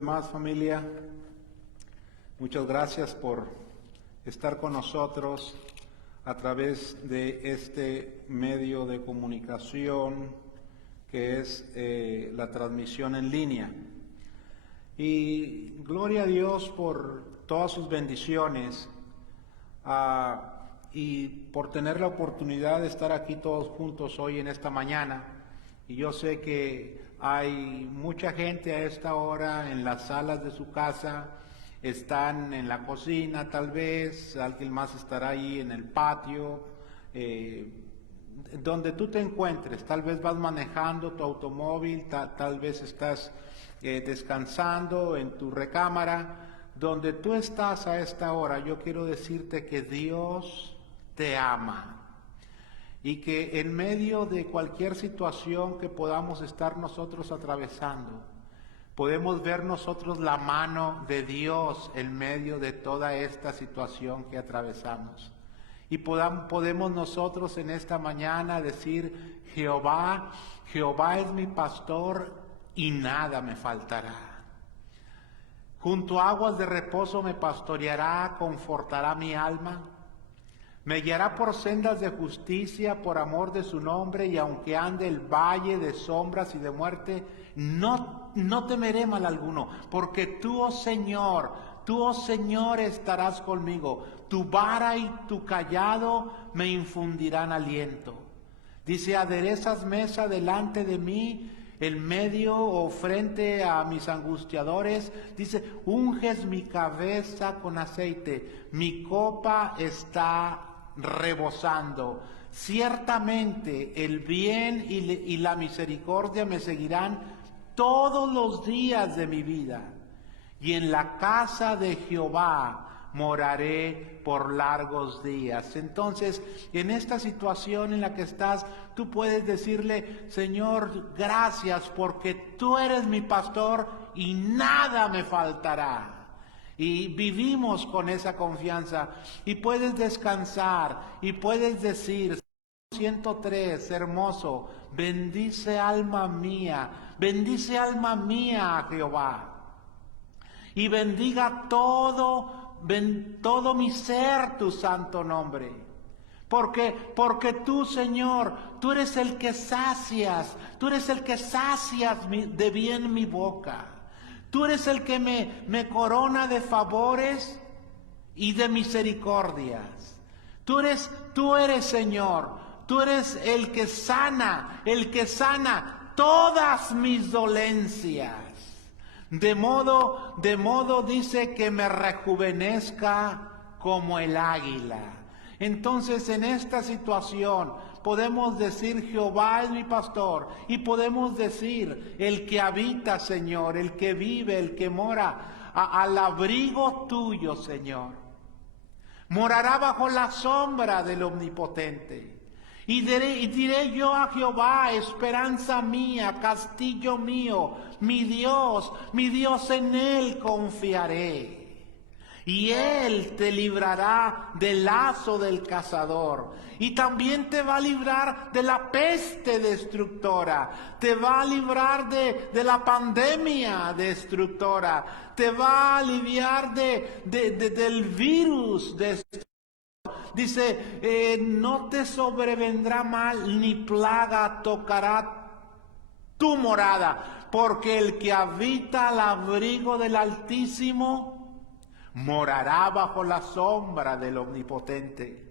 Más familia, muchas gracias por estar con nosotros a través de este medio de comunicación que es la transmisión en línea. Y gloria a Dios por todas sus bendiciones y por tener la oportunidad de estar aquí todos juntos hoy en esta mañana. Y yo sé que hay mucha gente a esta hora en las salas de su casa, están en la cocina tal vez, alguien más estará ahí en el patio, donde tú te encuentres, tal vez vas manejando tu automóvil, tal vez estás descansando en tu recámara, donde tú estás a esta hora. Yo quiero decirte que Dios te ama. Y que en medio de cualquier situación que podamos estar nosotros atravesando, podemos ver nosotros la mano de Dios en medio de toda esta situación que atravesamos. Y podemos nosotros en esta mañana decir: Jehová es mi pastor y nada me faltará. Junto a aguas de reposo me pastoreará, confortará mi alma. Me guiará por sendas de justicia por amor de su nombre, y aunque ande el valle de sombras y de muerte, no temeré mal alguno, porque tú, oh Señor, estarás conmigo. Tu vara y tu cayado me infundirán aliento. Dice: aderezas mesa delante de mí, en medio o frente a mis angustiadores. Dice: unges mi cabeza con aceite, mi copa está rebosando. Ciertamente el bien y la misericordia me seguirán todos los días de mi vida, y en la casa de Jehová moraré por largos días. Entonces, en esta situación en la que estás, tú puedes decirle: Señor, gracias porque tú eres mi pastor y nada me faltará. Y vivimos con esa confianza, y puedes descansar y puedes decir: 103, hermoso: bendice alma mía a Jehová, y bendiga todo mi ser tu santo nombre. Porque tú, Señor, tú eres el que sacias de bien mi boca. Tú eres el que me corona de favores y de misericordias. Tú eres, Señor, tú eres el que sana todas mis dolencias. De modo dice que me rejuvenezca como el águila. Entonces, en esta situación podemos decir: Jehová es mi pastor, y podemos decir: el que habita, Señor, el que vive, el que mora al abrigo tuyo, Señor, morará bajo la sombra del Omnipotente. Y diré yo a Jehová: esperanza mía, castillo mío, mi Dios, en él confiaré. Y él te librará del lazo del cazador, y también te va a librar de la peste destructora, te va a librar de la pandemia destructora, te va a aliviar del virus destructor. Dice: no te sobrevendrá mal, ni plaga tocará tu morada, porque el que habita al abrigo del Altísimo morará bajo la sombra del Omnipotente.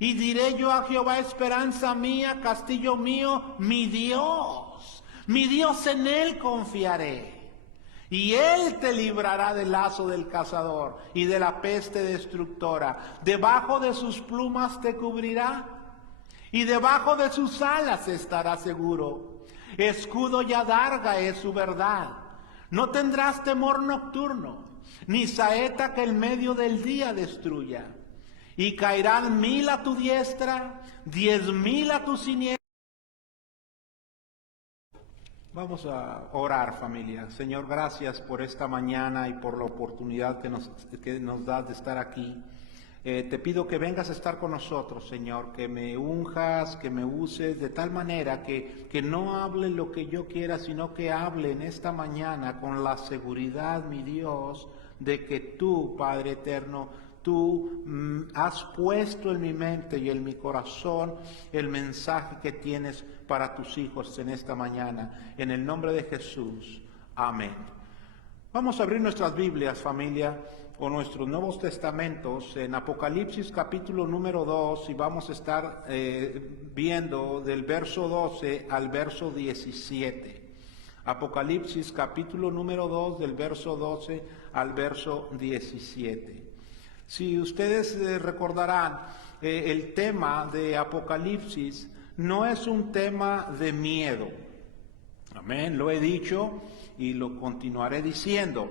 Y diré yo a Jehová: esperanza mía, castillo mío, mi Dios, en él confiaré. Y él te librará del lazo del cazador y de la peste destructora. Debajo de sus plumas te cubrirá, y debajo de sus alas estarás seguro. Escudo y adarga es su verdad. No tendrás temor nocturno, ni saeta que en medio del día destruya. Y caerán 1000 a tu diestra, 10,000 a tu siniestra. Vamos a orar, familia. Señor, gracias por esta mañana y por la oportunidad que nos das de estar aquí. Te pido que vengas a estar con nosotros, Señor, que me unjas, que me uses de tal manera que no hable lo que yo quiera, sino que hable en esta mañana con la seguridad, mi Dios, de que tú, Padre eterno, tú has puesto en mi mente y en mi corazón el mensaje que tienes para tus hijos en esta mañana. En el nombre de Jesús. Amén. Vamos a abrir nuestras Biblias, familia, o nuestros Nuevos Testamentos en Apocalipsis capítulo número 2 y vamos a estar viendo del verso 12 al verso 17. Apocalipsis capítulo número 2 del verso 12 al verso 17. Si ustedes recordarán, el tema de Apocalipsis no es un tema de miedo. Amén, lo he dicho y lo continuaré diciendo.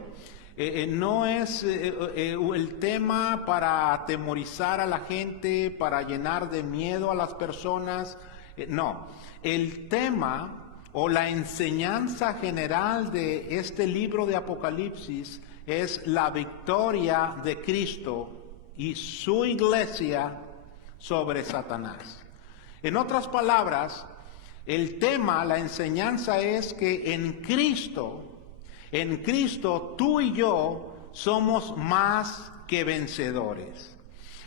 No es el tema para atemorizar a la gente, para llenar de miedo a las personas. No, el tema o la enseñanza general de este libro de Apocalipsis es la victoria de Cristo y su iglesia sobre Satanás. En otras palabras, el tema, la enseñanza es que en Cristo tú y yo somos más que vencedores.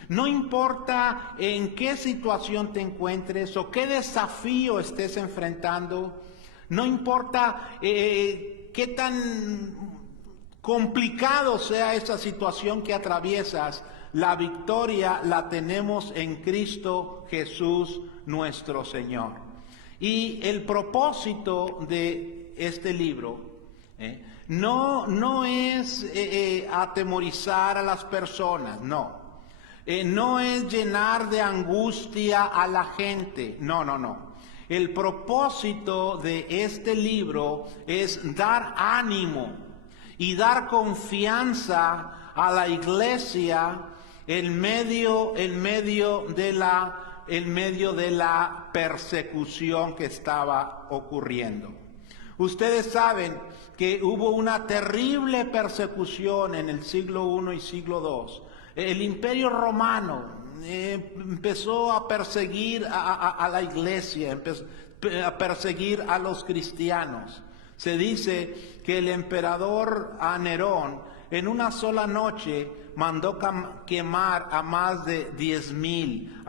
No importa en qué situación te encuentres o qué desafío estés enfrentando, no importa qué tan complicado sea esa situación que atraviesas, la victoria la tenemos en Cristo Jesús nuestro Señor. Y el propósito de este libro no es atemorizar a las personas, no. No es llenar de angustia a la gente, no. El propósito de este libro es dar ánimo y dar confianza a la iglesia en medio de la persecución que estaba ocurriendo. Ustedes saben que hubo una terrible persecución en el siglo I y siglo II. El Imperio Romano empezó a perseguir a la iglesia, empezó a perseguir a los cristianos. Se dice que el emperador Nerón en una sola noche mandó quemar a más de 10,000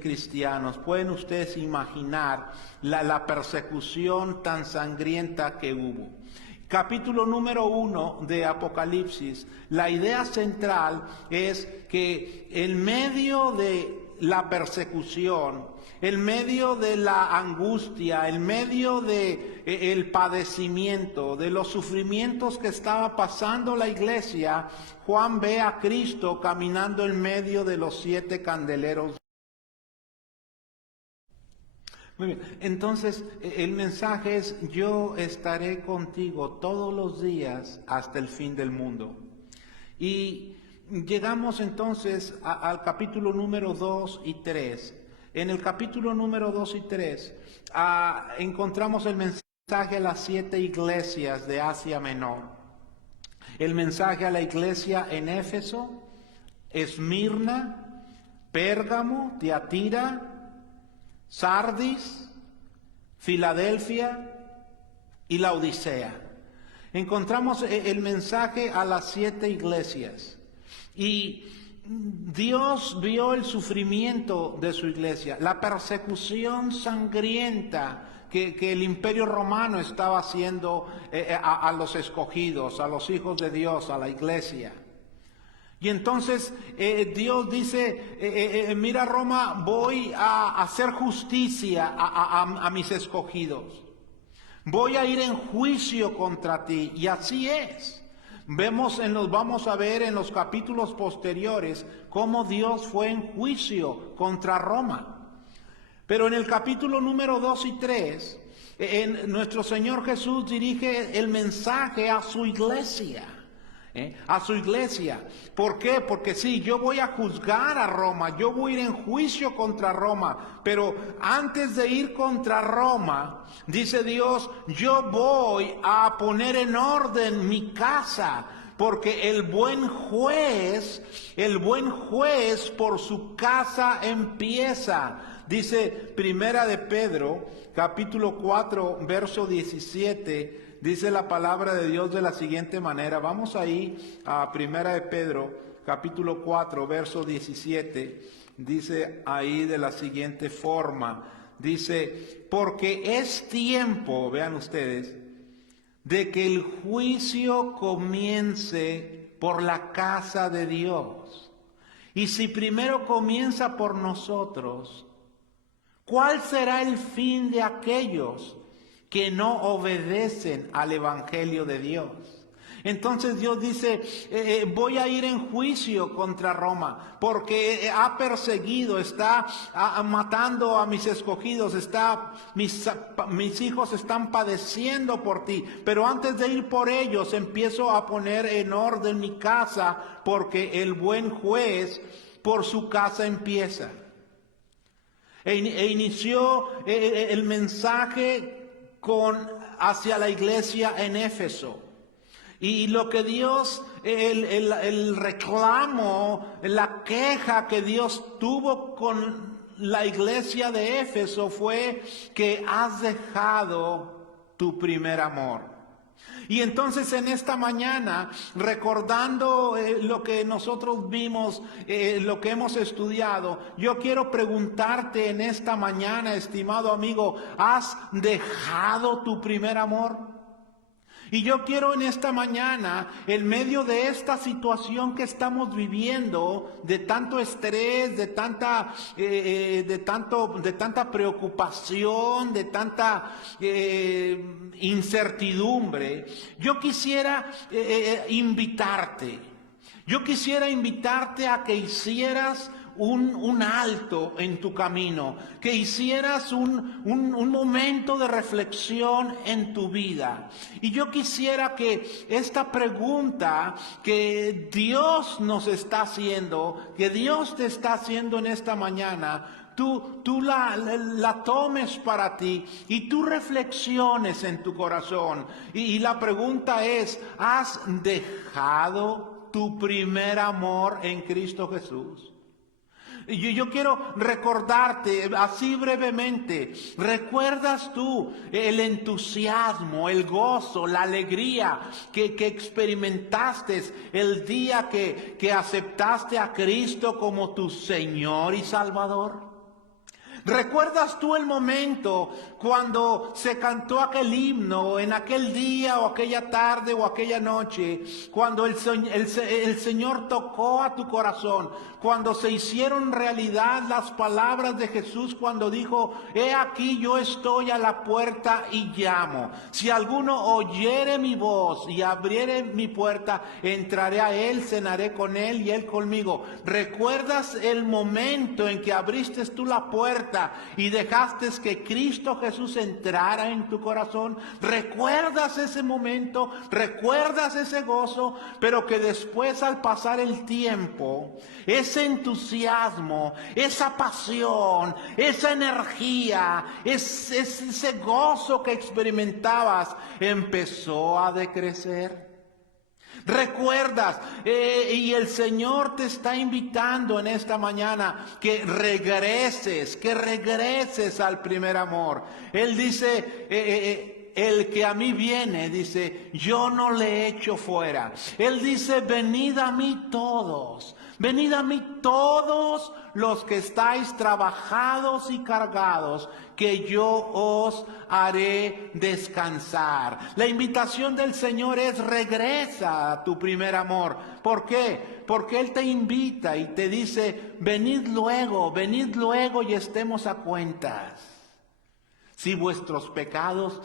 cristianos. Pueden ustedes imaginar la persecución tan sangrienta que hubo. Capítulo número 1 de Apocalipsis, la idea central es que en medio de la persecución, en medio de la angustia, en medio de el padecimiento, de los sufrimientos que estaba pasando la iglesia, Juan ve a Cristo caminando en medio de los 7 candeleros. Muy bien, entonces el mensaje es: yo estaré contigo todos los días hasta el fin del mundo. Y llegamos entonces al capítulo número 2 y 3. En el capítulo número 2 y 3 encontramos el mensaje a las 7 iglesias de Asia Menor. El mensaje a la iglesia en Éfeso, Esmirna, Pérgamo, Tiatira, Sardis, Filadelfia y Laodicea. Encontramos el mensaje a las 7 iglesias. Y Dios vio el sufrimiento de su iglesia, la persecución sangrienta que el Imperio Romano estaba haciendo a los escogidos, a los hijos de Dios, a la iglesia. Y entonces Dios dice: mira, Roma, voy a hacer justicia a mis escogidos. Voy a ir en juicio contra ti. Y así es. Vamos a ver en los capítulos posteriores cómo Dios fue en juicio contra Roma. Pero en el capítulo número 2 y 3, nuestro Señor Jesús dirige el mensaje a su iglesia. A su iglesia. ¿Por qué? Porque sí, yo voy a juzgar a Roma, yo voy a ir en juicio contra Roma, pero antes de ir contra Roma, dice Dios, yo voy a poner en orden mi casa, porque el buen juez por su casa empieza. Dice Primera de Pedro, capítulo 4, verso 17, dice la palabra de Dios de la siguiente manera. Vamos ahí a Primera de Pedro, capítulo 4, verso 17, dice ahí de la siguiente forma. Dice, porque es tiempo, vean ustedes, de que el juicio comience por la casa de Dios. Y si primero comienza por nosotros, ¿cuál será el fin de aquellos que no obedecen al Evangelio de Dios? Entonces Dios dice, voy a ir en juicio contra Roma, porque ha perseguido, está matando a mis escogidos, mis hijos están padeciendo por ti. Pero antes de ir por ellos, empiezo a poner en orden mi casa, porque el buen juez por su casa empieza. E inició el mensaje hacia la iglesia en Éfeso. Y lo que Dios, el reclamo, la queja que Dios tuvo con la iglesia de Éfeso fue que has dejado tu primer amor. Y entonces en esta mañana, recordando lo que nosotros vimos, lo que hemos estudiado, yo quiero preguntarte en esta mañana, estimado amigo, ¿has dejado tu primer amor? Y yo quiero en esta mañana, en medio de esta situación que estamos viviendo, de tanto estrés, de tanta preocupación, de tanta incertidumbre, yo quisiera invitarte. Yo quisiera invitarte a que hicieras un alto en tu camino, que hicieras un momento de reflexión en tu vida. Y yo quisiera que esta pregunta que Dios nos está haciendo, que Dios te está haciendo en esta mañana, tú la tomes para ti y tú reflexiones en tu corazón. Y la pregunta es, ¿has dejado tu primer amor en Cristo Jesús? Yo quiero recordarte así brevemente. ¿Recuerdas tú el entusiasmo, el gozo, la alegría que experimentaste el día que aceptaste a Cristo como tu Señor y Salvador? ¿Recuerdas tú el momento cuando se cantó aquel himno, en aquel día o aquella tarde o aquella noche, cuando el Señor tocó a tu corazón, cuando se hicieron realidad las palabras de Jesús cuando dijo, he aquí yo estoy a la puerta y llamo. Si alguno oyere mi voz y abriere mi puerta, entraré a él, cenaré con él y él conmigo. ¿Recuerdas el momento en que abriste tú la puerta y dejaste que Cristo Jesús entrara en tu corazón? ¿Recuerdas ese momento? ¿Recuerdas ese gozo? Pero que después, al pasar el tiempo, ese entusiasmo, esa pasión, esa energía, ese gozo que experimentabas empezó a decrecer. ¿Recuerdas? Y el Señor te está invitando en esta mañana que regreses al primer amor. Él dice, el que a mí viene, dice, yo no le echo fuera. Él dice, venid a mí todos los que estáis trabajados y cargados, que yo os haré descansar. La invitación del Señor es regresa a tu primer amor. ¿Por qué? Porque Él te invita y te dice, venid luego y estemos a cuentas. Si vuestros pecados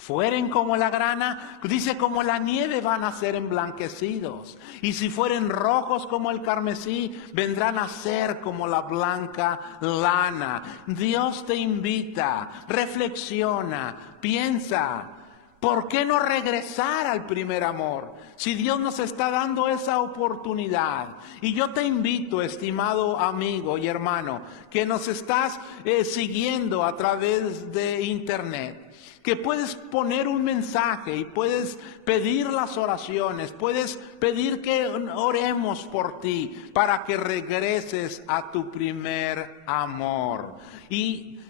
fueren como la grana, dice, como la nieve van a ser emblanquecidos. Y si fueren rojos como el carmesí, vendrán a ser como la blanca lana. Dios te invita, reflexiona, piensa. ¿Por qué no regresar al primer amor? Si Dios nos está dando esa oportunidad. Y yo te invito, estimado amigo y hermano, que nos estás siguiendo a través de internet, que puedes poner un mensaje y puedes pedir las oraciones, puedes pedir que oremos por ti para que regreses a tu primer amor. Y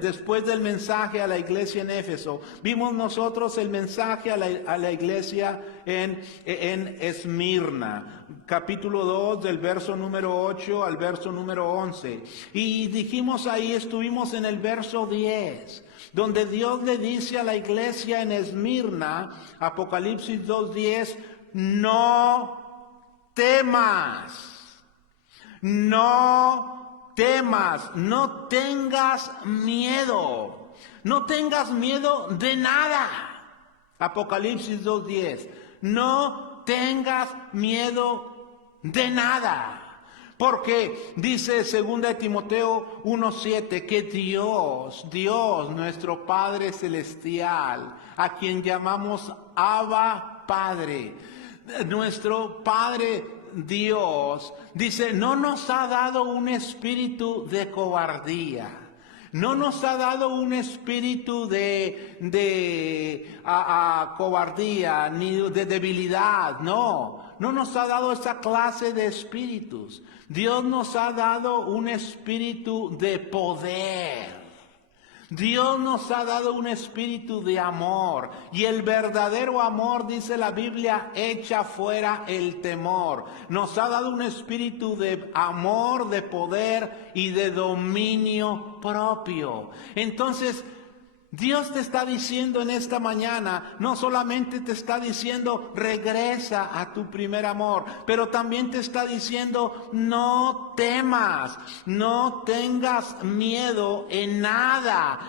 después del mensaje a la iglesia en Éfeso, vimos nosotros el mensaje a la iglesia en Esmirna, capítulo 2, del verso número 8 al verso número 11. Y dijimos ahí, estuvimos en el verso 10, donde Dios le dice a la iglesia en Esmirna, Apocalipsis 2:10, no temas, no tengas miedo. No tengas miedo de nada. Apocalipsis 2:10. No tengas miedo de nada. Porque dice 2 Timoteo 1:7 que Dios, nuestro Padre Celestial, a quien llamamos Abba Padre, nuestro Padre Dios, dice, no nos ha dado un espíritu de cobardía, no nos ha dado un espíritu de cobardía ni de debilidad, no nos ha dado esa clase de espíritus. Dios nos ha dado un espíritu de poder. Dios nos ha dado un espíritu de amor, y el verdadero amor, dice la Biblia, echa fuera el temor. Nos ha dado un espíritu de amor, de poder y de dominio propio. Entonces, Dios te está diciendo en esta mañana, no solamente te está diciendo regresa a tu primer amor, pero también te está diciendo no temas, no tengas miedo en nada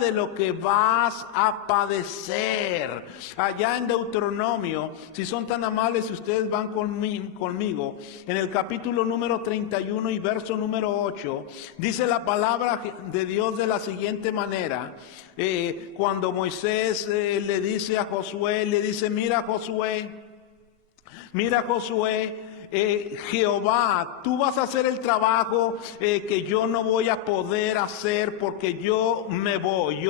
de lo que vas a padecer. Allá en Deuteronomio, si son tan amables, si ustedes van conmigo, en el capítulo número 31 y verso número 8, dice la palabra de Dios de la siguiente manera. Cuando Moisés le dice a Josué, mira Josué, Jehová, tú vas a hacer el trabajo que yo no voy a poder hacer porque yo me voy,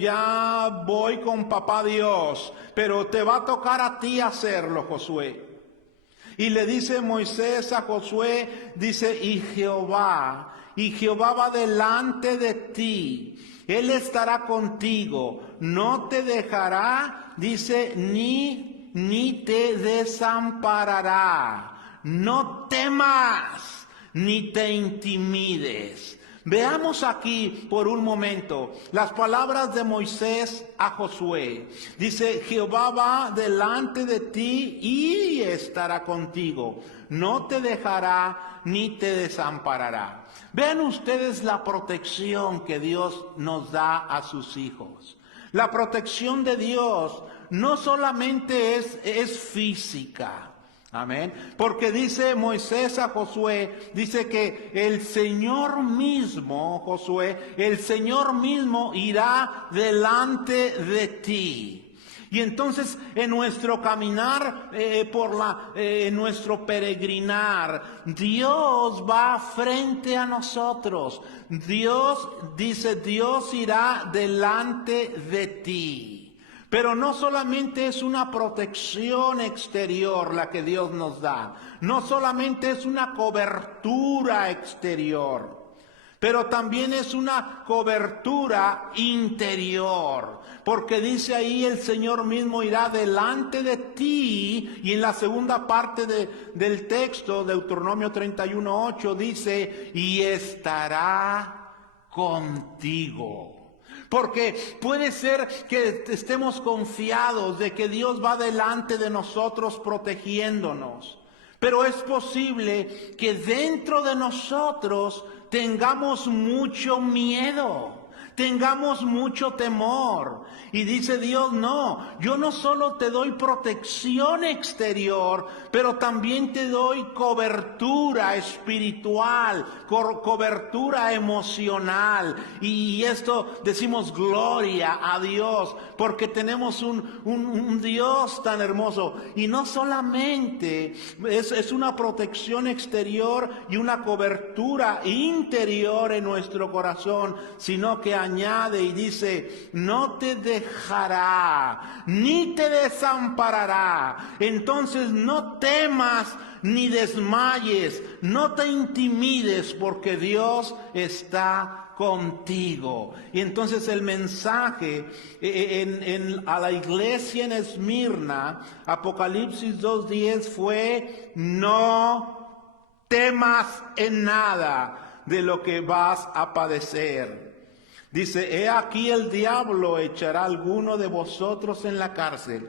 ya voy con papá Dios, pero te va a tocar a ti hacerlo, Josué. Y le dice Moisés a Josué, dice, y Jehová va delante de ti. Él estará contigo, no te dejará, dice, ni te desamparará. No temas, ni te intimides. Veamos aquí por un momento las palabras de Moisés a Josué. Dice, Jehová va delante de ti y estará contigo. No te dejará ni te desamparará. Vean ustedes la protección que Dios nos da a sus hijos. La protección de Dios no solamente es física. Amén. Porque dice Moisés a Josué, dice que el Señor mismo, Josué, el Señor mismo irá delante de ti. Y entonces en nuestro caminar, en nuestro peregrinar, Dios va frente a nosotros. Dios irá delante de ti. Pero no solamente es una protección exterior la que Dios nos da, no solamente es una cobertura exterior, pero también es una cobertura interior, porque dice ahí el Señor mismo irá delante de ti, y en la segunda parte del texto, Deuteronomio 31:8, dice, y estará contigo. Porque puede ser que estemos confiados de que Dios va delante de nosotros protegiéndonos. Pero es posible que dentro de nosotros tengamos mucho miedo. tengamos mucho temor. Y dice Dios, no, yo no solo te doy protección exterior, pero también te doy cobertura espiritual, cobertura emocional. Y esto decimos gloria a Dios, porque tenemos un Dios tan hermoso. Y no solamente es una protección exterior y una cobertura interior en nuestro corazón, sino que añade y dice, no te dejará, ni te desamparará. Entonces no temas ni desmayes, no te intimides, porque Dios está contigo. Y entonces el mensaje a la iglesia en Esmirna, Apocalipsis 2:10 fue, no temas en nada de lo que vas a padecer. Dice, he aquí el diablo echará a alguno de vosotros en la cárcel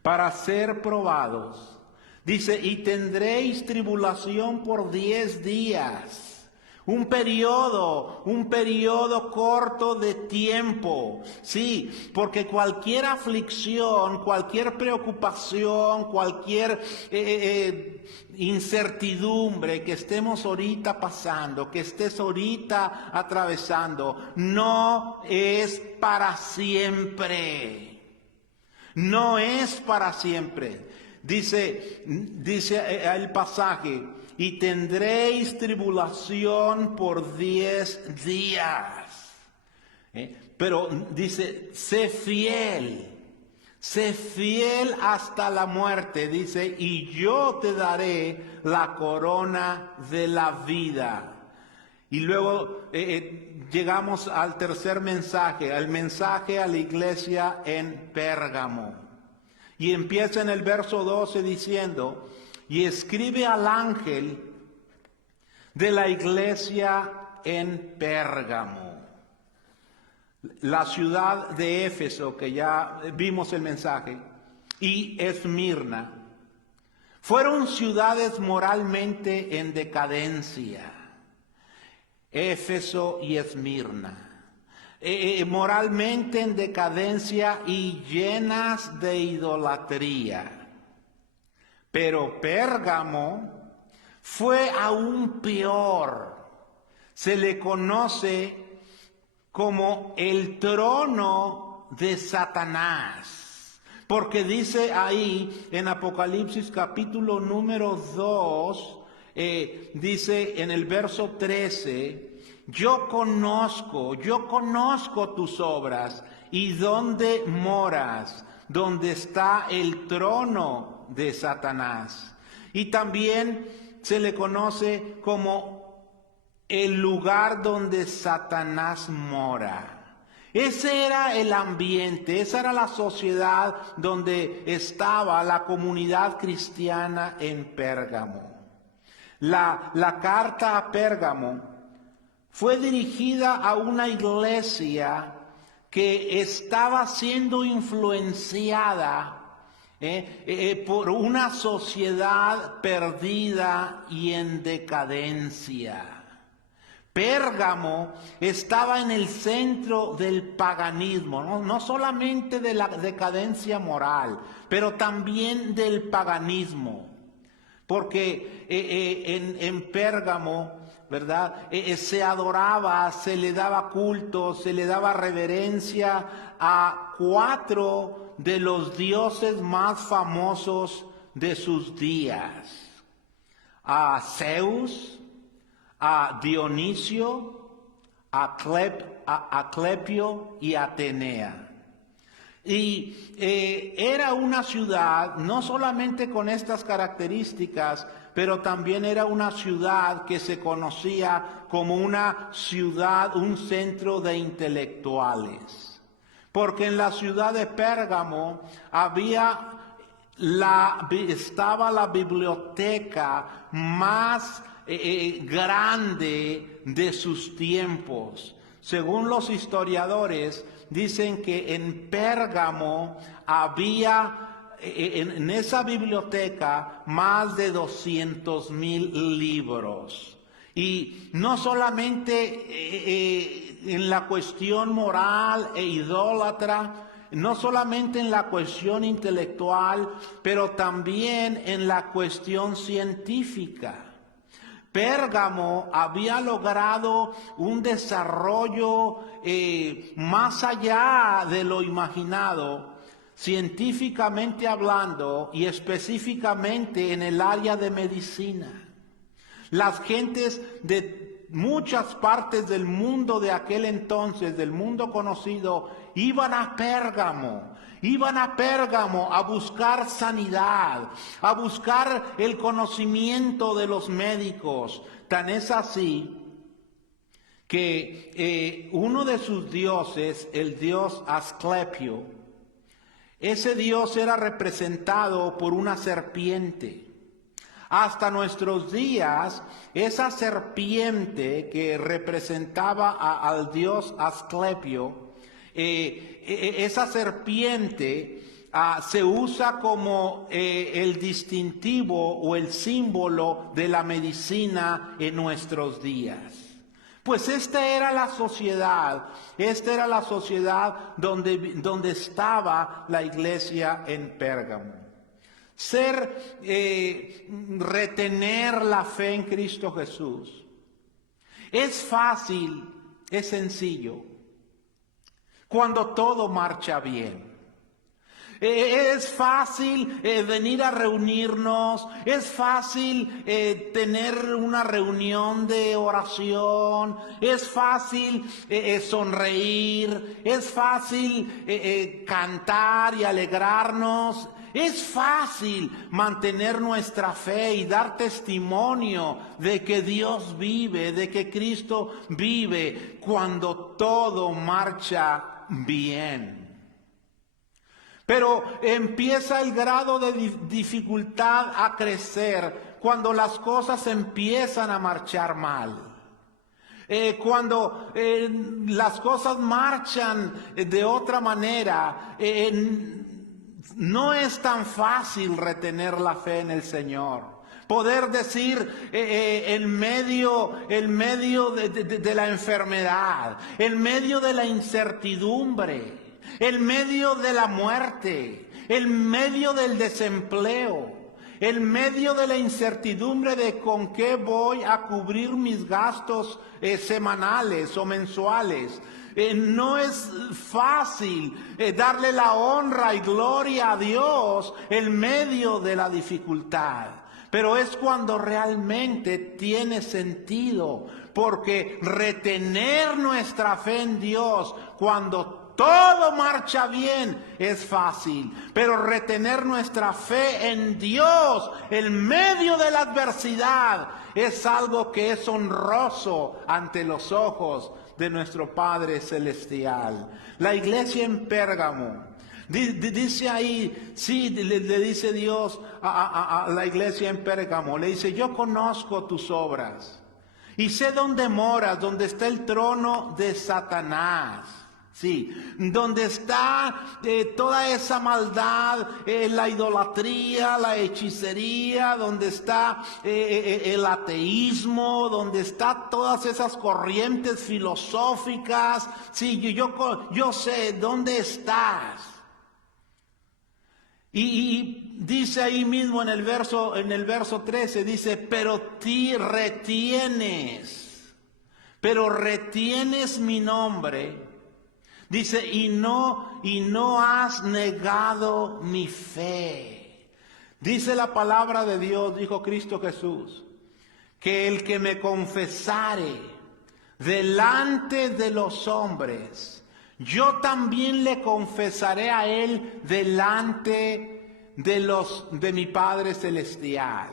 para ser probados. Dice, y tendréis tribulación por 10 días. Un periodo corto de tiempo. Sí, porque cualquier aflicción, cualquier preocupación, cualquier incertidumbre que estemos ahorita pasando, que estés ahorita atravesando, no es para siempre. No es para siempre. Dice el pasaje, y tendréis tribulación por 10 días. Pero dice, sé fiel hasta la muerte, dice, y yo te daré la corona de la vida. Y luego llegamos al tercer mensaje, al mensaje a la iglesia en Pérgamo. Y empieza en el verso 12 diciendo, y escribe al ángel de la iglesia en Pérgamo, la ciudad de Éfeso, que ya vimos el mensaje, y Esmirna, fueron ciudades moralmente en decadencia. Éfeso y Esmirna, moralmente en decadencia y llenas de idolatría. Pero Pérgamo fue aún peor. Se le conoce como el trono de Satanás. Porque dice ahí en Apocalipsis capítulo número 2, dice en el verso 13, yo conozco tus obras y dónde moras, donde está el trono de Satanás. Y también se le conoce como el lugar donde Satanás mora. Ese era el ambiente, esa era la sociedad donde estaba la comunidad cristiana en Pérgamo. La carta a Pérgamo fue dirigida a una iglesia que estaba siendo influenciada por una sociedad perdida y en decadencia. Pérgamo estaba en el centro del paganismo, no solamente de la decadencia moral, pero también del paganismo. Porque en Pérgamo, ¿verdad? Se adoraba, se le daba culto, se le daba reverencia a 4 de los dioses más famosos de sus días. A Zeus, a Dionisio, a Asclepio y Atenea. Y era una ciudad, no solamente con estas características, pero también era una ciudad que se conocía como una ciudad, un centro de intelectuales. Porque en la ciudad de Pérgamo estaba la biblioteca más grande de sus tiempos. Según los historiadores, dicen que en Pérgamo había en esa biblioteca más de 200,000 libros. Y no solamente en la cuestión moral e idólatra, no solamente en la cuestión intelectual, pero también en la cuestión científica. Pérgamo había logrado un desarrollo más allá de lo imaginado, científicamente hablando y específicamente en el área de medicina. Las gentes de muchas partes del mundo de aquel entonces, del mundo conocido, iban a Pérgamo a buscar sanidad, a buscar el conocimiento de los médicos. Tan es así que uno de sus dioses, el dios Asclepio, ese dios era representado por una serpiente. Hasta nuestros días, esa serpiente que representaba al dios Asclepio, esa serpiente se usa como el distintivo o el símbolo de la medicina en nuestros días. Pues esta era la sociedad donde estaba la iglesia en Pérgamo. Retener la fe en Cristo Jesús es fácil, es sencillo, cuando todo marcha bien. Es fácil venir a reunirnos, es fácil tener una reunión de oración, es fácil sonreír, es fácil cantar y alegrarnos. Es fácil mantener nuestra fe y dar testimonio de que Dios vive, de que Cristo vive, cuando todo marcha bien. Pero empieza el grado de dificultad a crecer cuando las cosas empiezan a marchar mal. Cuando las cosas marchan de otra manera, no es tan fácil retener la fe en el Señor. Poder decir en medio de la enfermedad, en medio de la incertidumbre, en medio de la muerte, en medio del desempleo, en medio de la incertidumbre de con qué voy a cubrir mis gastos semanales o mensuales. No es fácil darle la honra y gloria a Dios en medio de la dificultad. Pero es cuando realmente tiene sentido, porque retener nuestra fe en Dios cuando todo marcha bien es fácil, pero retener nuestra fe en Dios en medio de la adversidad es algo que es honroso ante los ojos de nuestro Padre Celestial. La iglesia en Pérgamo, dice ahí, sí, le dice Dios a la iglesia en Pérgamo, le dice: yo conozco tus obras y sé dónde moras, donde está el trono de Satanás. Sí, donde está toda esa maldad, la idolatría, la hechicería, donde está el ateísmo, donde está todas esas corrientes filosóficas. Sí, yo sé dónde estás. Y dice ahí mismo en el verso 13, dice: pero retienes mi nombre. Dice, y no has negado mi fe. Dice la palabra de Dios, dijo Cristo Jesús, que el que me confesare delante de los hombres, yo también le confesaré a él delante de mi Padre Celestial.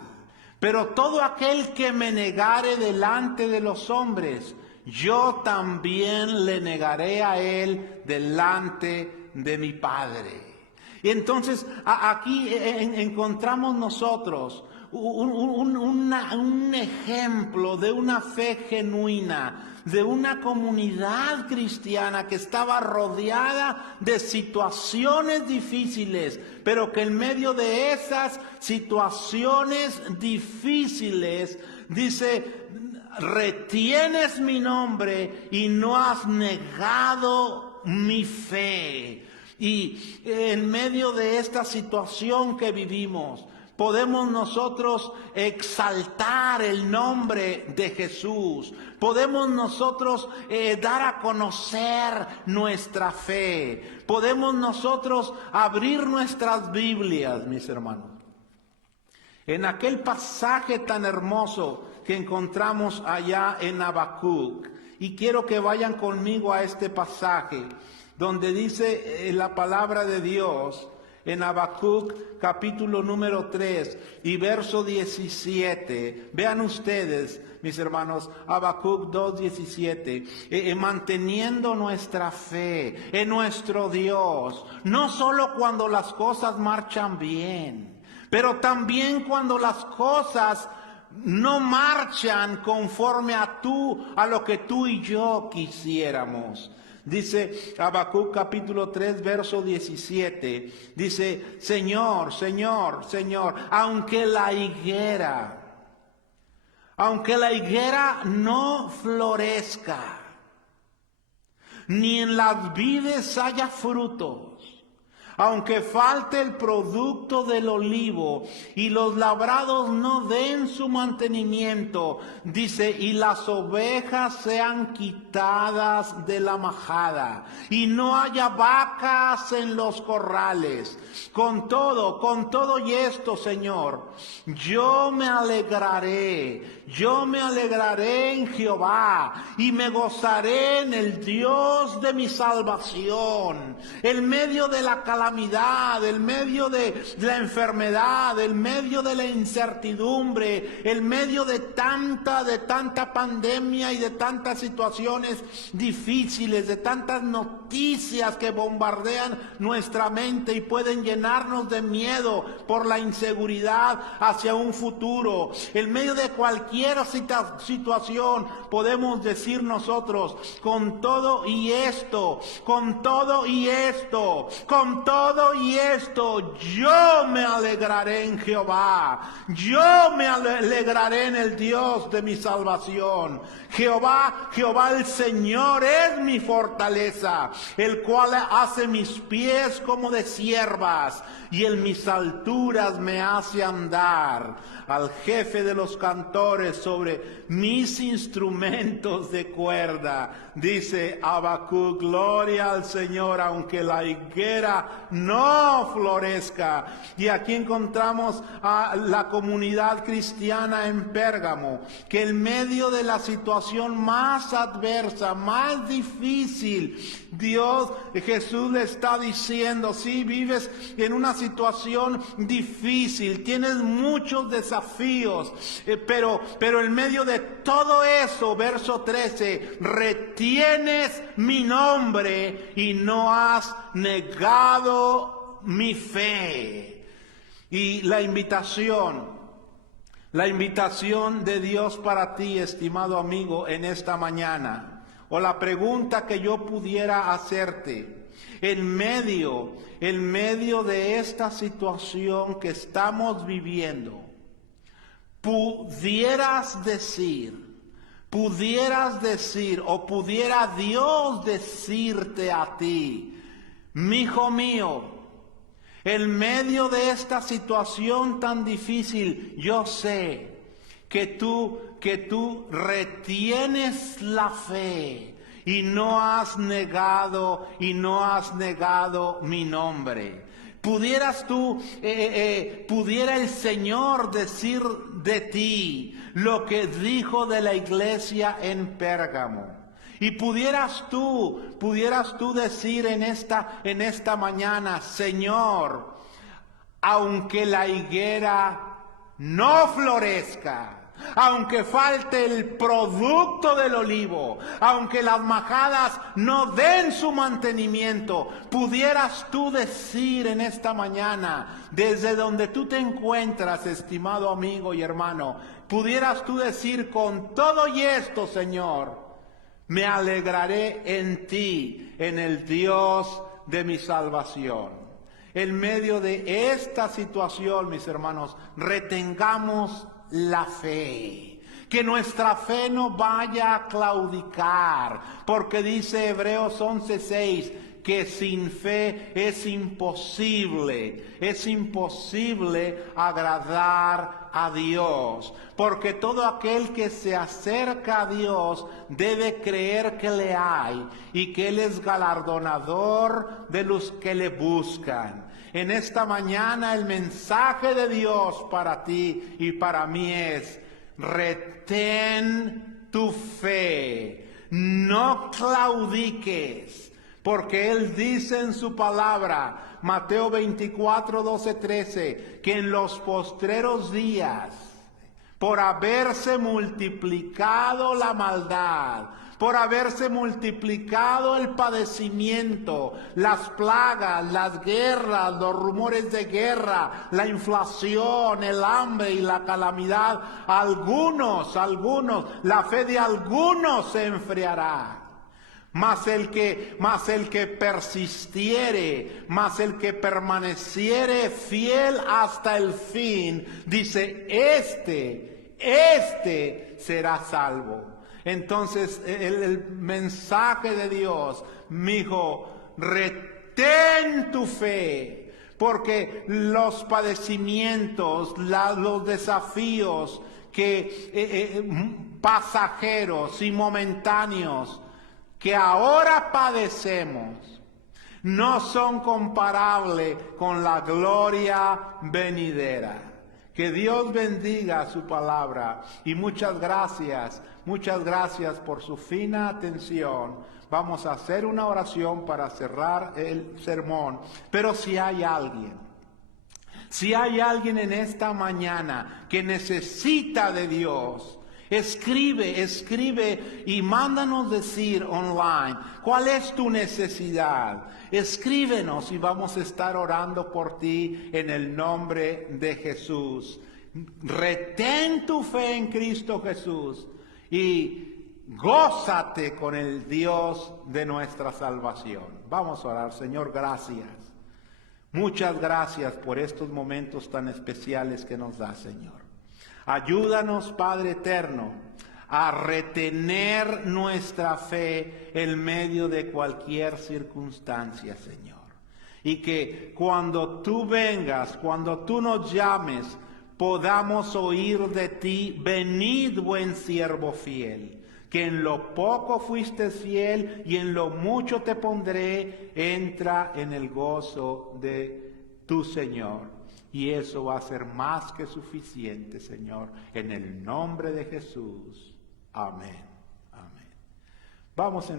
Pero todo aquel que me negare delante de los hombres, yo también le negaré a él delante de mi Padre. Y entonces aquí encontramos nosotros un ejemplo de una fe genuina, de una comunidad cristiana que estaba rodeada de situaciones difíciles, pero que en medio de esas situaciones difíciles, dice, retienes mi nombre y no has negado mi fe. Y en medio de esta situación que vivimos, podemos nosotros exaltar el nombre de Jesús. Podemos nosotros dar a conocer nuestra fe. Podemos nosotros abrir nuestras Biblias, mis hermanos. En aquel pasaje tan hermoso que encontramos allá en Habacuc. Y quiero que vayan conmigo a este pasaje donde dice la palabra de Dios en Habacuc capítulo número 3 y verso 17. Vean ustedes, mis hermanos, Habacuc 2:17, manteniendo nuestra fe en nuestro Dios, no solo cuando las cosas marchan bien, pero también cuando las cosas no marchan conforme a lo que tú y yo quisiéramos. Dice Habacuc capítulo 3 verso 17, dice, Señor, Señor, Señor, aunque la higuera no florezca, ni en las vides haya frutos, aunque falte el producto del olivo y los labrados no den su mantenimiento, dice, y las ovejas sean quitadas de la majada y no haya vacas en los corrales. Con todo y esto, Señor, yo me alegraré en Jehová y me gozaré en el Dios de mi salvación. En medio de la calamidad, en medio de la enfermedad, en medio de la incertidumbre, en medio de tanta pandemia y de tantas situaciones difíciles, de tantas noticias que bombardean nuestra mente y pueden llenarnos de miedo por la inseguridad hacia un futuro. En medio de cualquier situación podemos decir nosotros, con todo y esto, yo me alegraré en Jehová, yo me alegraré en el Dios de mi salvación. Jehová el Señor es mi fortaleza, el cual hace mis pies como de siervas y en mis alturas me hace andar. Al jefe de los cantores sobre mis instrumentos de cuerda, dice Habacuc, gloria al Señor, aunque la higuera no florezca. Y aquí encontramos a la comunidad cristiana en Pérgamo, que en medio de la situación más adversa, más difícil, Jesús le está diciendo, sí, vives en una situación difícil, tienes muchos desafíos, pero en medio de todo eso, verso 13, retienes mi nombre y no has negado mi fe. Y la invitación de Dios para ti, estimado amigo, en esta mañana, o la pregunta que yo pudiera hacerte, en medio de esta situación que estamos viviendo, pudieras decir, o pudiera Dios decirte a ti, mijo mío, en medio de esta situación tan difícil, yo sé que tú retienes la fe y no has negado mi nombre. Pudiera el Señor decir de ti lo que dijo de la iglesia en Pérgamo. Y pudieras tú decir en esta mañana, Señor, aunque la higuera no florezca, aunque falte el producto del olivo, aunque las majadas no den su mantenimiento, pudieras tú decir en esta mañana, desde donde tú te encuentras, estimado amigo y hermano, pudieras tú decir, con todo y esto, Señor, me alegraré en ti, en el Dios de mi salvación. En medio de esta situación, mis hermanos, retengamos la fe. Que nuestra fe no vaya a claudicar, porque dice Hebreos 11:6, que sin fe es imposible agradar a Dios, porque todo aquel que se acerca a Dios debe creer que le hay y que Él es galardonador de los que le buscan. En esta mañana el mensaje de Dios para ti y para mí es: retén tu fe, no claudiques. Porque Él dice en su palabra, Mateo 24, 12, 13, que en los postreros días, por haberse multiplicado la maldad, por haberse multiplicado el padecimiento, las plagas, las guerras, los rumores de guerra, la inflación, el hambre y la calamidad, algunos, la fe de algunos se enfriará. Mas el que persistiere, mas el que permaneciere fiel hasta el fin, dice, este será salvo. Entonces el mensaje de Dios, mi hijo, retén tu fe, porque los padecimientos, los desafíos pasajeros y momentáneos que ahora padecemos no son comparables con la gloria venidera. Que Dios bendiga su palabra y muchas gracias por su fina atención. Vamos a hacer una oración para cerrar el sermón, pero si hay alguien en esta mañana que necesita de Dios, escribe y mándanos decir online cuál es tu necesidad. Escríbenos y vamos a estar orando por ti en el nombre de Jesús. Retén tu fe en Cristo Jesús y gózate con el Dios de nuestra salvación. Vamos a orar. Señor, gracias. Muchas gracias por estos momentos tan especiales que nos da, Señor. Ayúdanos, Padre eterno, a retener nuestra fe en medio de cualquier circunstancia, Señor. Y que cuando tú vengas, cuando tú nos llames, podamos oír de ti: venid, buen siervo fiel, que en lo poco fuiste fiel y en lo mucho te pondré, entra en el gozo de tu Señor. Y eso va a ser más que suficiente, Señor, en el nombre de Jesús. Amén. Amén. Vamos a